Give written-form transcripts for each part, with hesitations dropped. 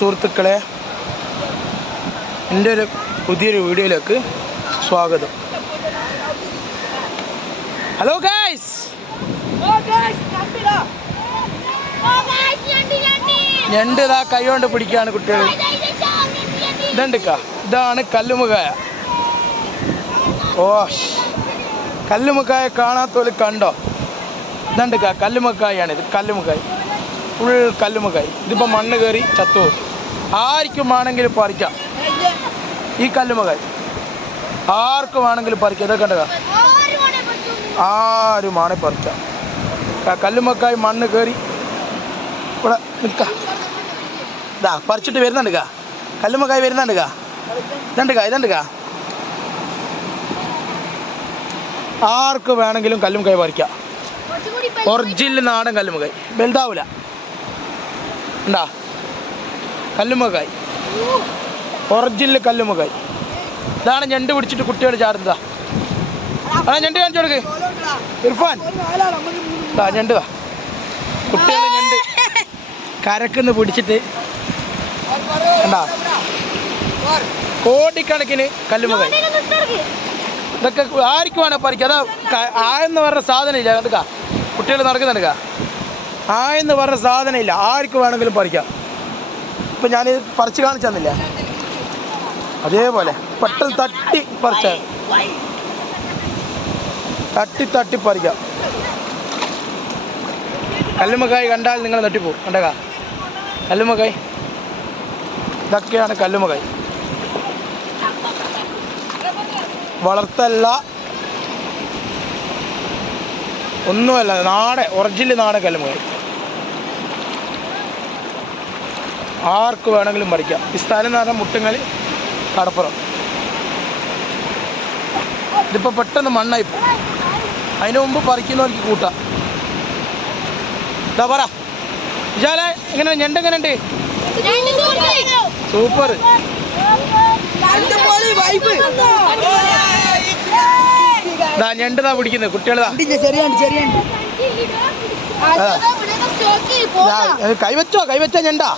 സുഹൃത്തുക്കളെ, എൻ്റെ ഒരു പുതിയൊരു വീഡിയോയിലേക്ക് സ്വാഗതം. ഹലോ ഗൈസ്, ഞണ്ട് ഇതാ കൈ കൊണ്ട് പിടിക്കുകയാണ് കുട്ടികൾ. ഇതാണ് കല്ലുമുക്കായ. ഓ, കല്ലുമുക്കായ കാണാത്തോല് കണ്ടോ? കല്ലുമുക്കായാണ് ഇത്. കല്ലുമുക്കായ്, ഫുൾ കല്ലുമുക്കായ്. ഇതിപ്പോൾ മണ്ണ് കയറി ചത്തു. ആർക്കും വേണമെങ്കിലും പറിക്കാം ഈ കല്ലുമുക്കായ്. ആർക്കും വേണമെങ്കിലും പറിക്കാം. ഇതൊക്കെ കണ്ടോ? ആരും വേണേ പറിക്കാം. കല്ലുമുക്കായ് മണ്ണ് കയറി ഇവിടെ നിൽക്കാം. ഇതാ പറിച്ചിട്ട് വരുന്നുണ്ട്. കല്ലുമുക്കായ് വരുന്നുണ്ട്. ഇതുണ്ട്. ആർക്ക് വേണമെങ്കിലും കല്ലുമുക്കായ് പറിക്കാം. ഒറിജിനൽ നാടൻ കല്ലുമുക്കായ്, വലുതാവില്ല. ഉണ്ടാ കല്ലുമുക്കായ്, ഒറിജിനൽ കല്ലുമുക്കായ്. ഇതാണ് ഞണ്ട് പിടിച്ചിട്ട് കുട്ടികൾ ചാടുന്നതാ. ഞണ്ട് കാണിച്ചു കൊടുക്ക് ഇർഫാൻ. ഞണ്ട് കുട്ടികൾ ഞണ്ട് കരക്കുന്ന് പിടിച്ചിട്ട് എന്താ കോടിക്കണക്കിന് കല്ലുമുക്കായ്. ഇതൊക്കെ ആർക്കും വേണേ പറിക്കാം. അതാ ആയെന്ന് പറഞ്ഞ സാധനം ഇല്ല. കണ്ടുക കുട്ടികൾ നടക്കുന്നുണ്ട്. ആയെന്ന് പറഞ്ഞ സാധനം ഇല്ല. ആർക്ക് വേണമെങ്കിലും പറിക്കാം. ഇപ്പം ഞാനിത് പറിച്ച് കാണിച്ചു തന്നില്ല, അതേപോലെ പെട്ടെന്ന് തട്ടി പറിച്ച തട്ടി പറിക്കാം. കല്ലുമുക്കായ് കണ്ടാൽ നിങ്ങൾ തട്ടിപ്പോവും. കണ്ടക കല്ലുമുക്കായ്. ഇതൊക്കെയാണ് കല്ലുമുക്കായ്. വളർത്തല്ല, ഒന്നുമല്ല, ഒറിജിനൽ നാടൻ കല്ലുമുക്കായ്. ആർക്ക് വേണമെങ്കിലും പറിക്കാം. ഈ സ്ഥലം എന്ന് പറഞ്ഞാൽ മുട്ടുങ്ങൽ കടപ്പുറം. ഇതിപ്പോൾ പെട്ടെന്ന് മണ്ണായിപ്പോൾ. അതിന് മുമ്പ് പറിക്കുന്നവർക്ക് കൂട്ടാം. ഇതാ പറ വിശാലെ, എങ്ങനെ ഞണ്ട്? എങ്ങനെയുണ്ട്? സൂപ്പർ. ഞണ്ട് പിടിക്കുന്നത് കുട്ടികളാ. കൈവച്ചോ ഞണ്ടാ.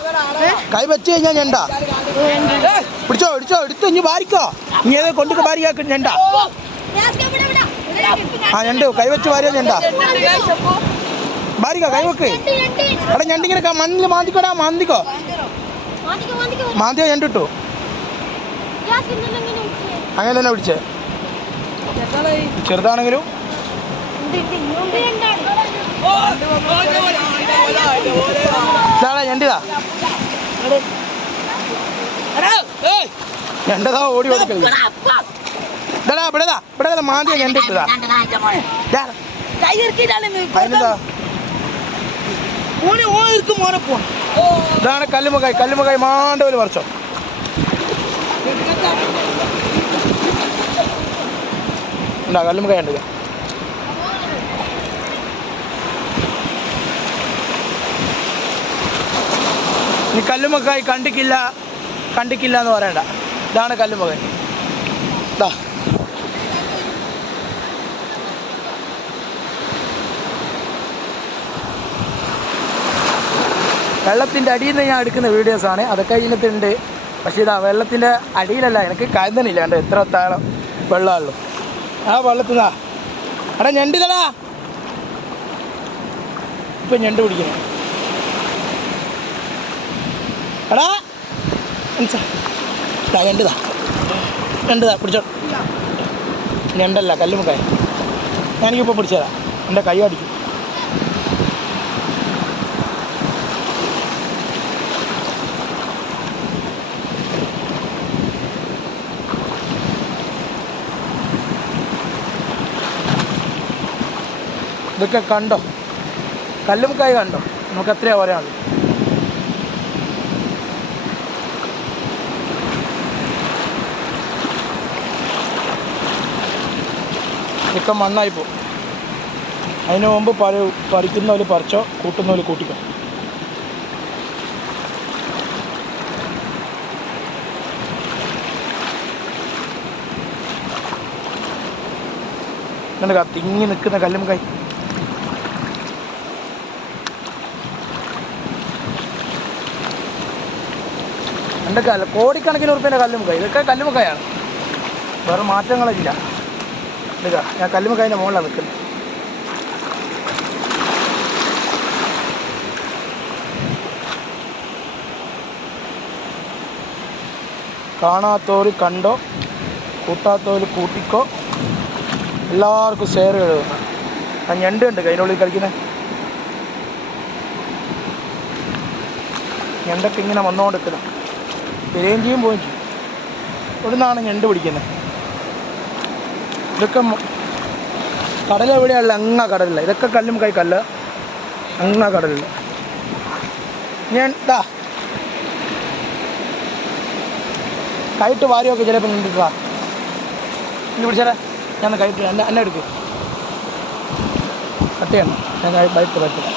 കൈവച്ച് കഴിഞ്ഞാൽ ഞണ്ടാ. പിടിച്ചോ എടുത്തു. ഇനി വാരിക്കോ. ഇനി ഏത് കൊണ്ടു വാരിക്കാ ഞണ്ടാ. ഞണ്ട് കൈവച്ച് വാരിയ ഞണ്ടാ. വാരിക്കോ, കൈവക്ക്. അവിടെ ഞണ്ടിങ്ങനെ മണ്ണിൽ മാന്തിക്കോടാ. മാന്തിക്കോ ഞണ്ട് കിട്ടു. അങ്ങനെ തന്നെ പിടിച്ചേ. ചെറുതാണെങ്കിലും ഞണ്ടിതാ. ഞണ്ടതാ ഓടി ഓടിക്കളി. ഇവിടെ മാന്തിയ ഞണ്ട് ഇട്ടതാ. ഇതാണ് കല്ലുമുക്കായ്. കല്ലുമുക്കായ് മാണ്ട പോലെ പറിച്ചോ. ഉണ്ടാ കല്ലുമുക്കായ് ഉണ്ട്. നീ കല്ലുമുക്കായ് കണ്ടിക്കില്ല എന്ന് പറയണ്ട. ഇതാണ് കല്ലുമുക്കായ്. ഇതാ വെള്ളത്തിൻ്റെ അടിയിൽ നിന്ന് ഞാൻ എടുക്കുന്ന വീഡിയോസാണ്. അതൊക്കെ ഇതിനകത്തുണ്ട്. പക്ഷേ ഇതാ വെള്ളത്തിൻ്റെ അടിയിലല്ല, എനിക്ക് കരുതണില്ല. കണ്ടോ എത്ര താളം വെള്ളമുള്ളൂ. ആ വെള്ളത്തിനാ എടാ ഞണ്ടിതടാ. ഇപ്പം ഞണ്ട് പിടിക്കണം. എടാ ഞണ്ടിതാ പിടിച്ചോ. ഞണ്ടല്ല കല്ലുമുക്കായ്. ഞാനിപ്പോൾ പിടിച്ചതാ. എൻ്റെ കൈ അടിക്കും. ഇതൊക്കെ കണ്ടോ? കല്ലുമുക്കായ് കണ്ടോ? നമുക്ക് എത്രയാ പറയാനുള്ളത്. ഇതൊക്കെ മണ്ണായിപ്പോ. അതിന് മുമ്പ് പറിക്കുന്നവർ പറിച്ചോ, കൂട്ടുന്നവർ കൂട്ടിക്കോ. കണ്ടോ തിങ്ങി നിൽക്കുന്ന കല്ലുമുക്കായ്. എൻ്റെ കോടിക്കണക്കിന് ഉറുപ്പിൻ്റെ കല്ലുമുക്കായ. ഇതൊക്കെ കല്ലുമുക്കായാണ്, വേറെ മാറ്റങ്ങളില്ല. ഇതാ ഞാൻ കല്ലുമുക്കായതിൻ്റെ മുകളിലാണ് നിൽക്കുന്നത്. കാണാത്തവർ കണ്ടോ, കൂട്ടാത്തവർ കൂട്ടിക്കോ, എല്ലാവർക്കും ഷെയർ എഴുതുന്നു. ആ ഞണ്ട് ഉണ്ട് കയ്യിനുള്ളിൽ കളിക്കുന്നത്. ഞണ്ടൊക്കെ ഇങ്ങനെ വന്നുകൊണ്ടിരിക്കുന്നു, വരികയും ചെയ്യും പോവുകയും ചെയ്യും. ഇവിടെ നിന്നാണ് ഞണ്ട് പിടിക്കുന്നത്. ഇതൊക്കെ കടലെവിടെയുള്ള അങ്ങ കടലില്ല. ഇതൊക്കെ കല്ലും കൈ കല്ല് അങ്ങ കടലില്ല. ഞണ്ടാ കൈട്ട് വാരിയൊക്കെ ചിലപ്പോൾ നിന്നിട്ടാ ഇന്ന് പിടിച്ചാലേ ഞാൻ കൈട്ട് എന്നെ എടുക്കും കട്ട് ചെയ്യണം. ഞാൻ ബൈറ്റ് പറ്റില്ല.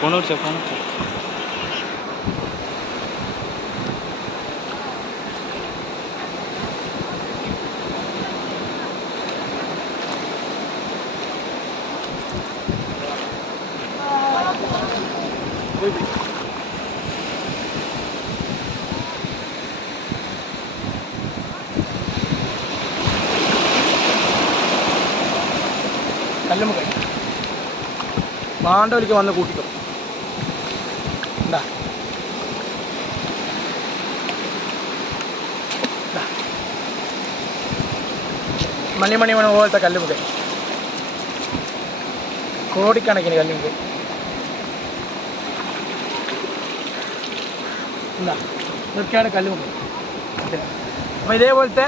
फोन കല്ലുമുക്കായി മാണ്ടവലിക്ക് വന്ന് കൂട്ടിക്കോ. എന്താ മണി പോലത്തെ കല്ലുമുക്കായി, കോടിക്കണക്കിന് കല്ലുമുക്കായി. എന്താ ഇതൊക്കെയാണ് കല്ലുമുക്കായി. അപ്പോൾ ഇതേപോലത്തെ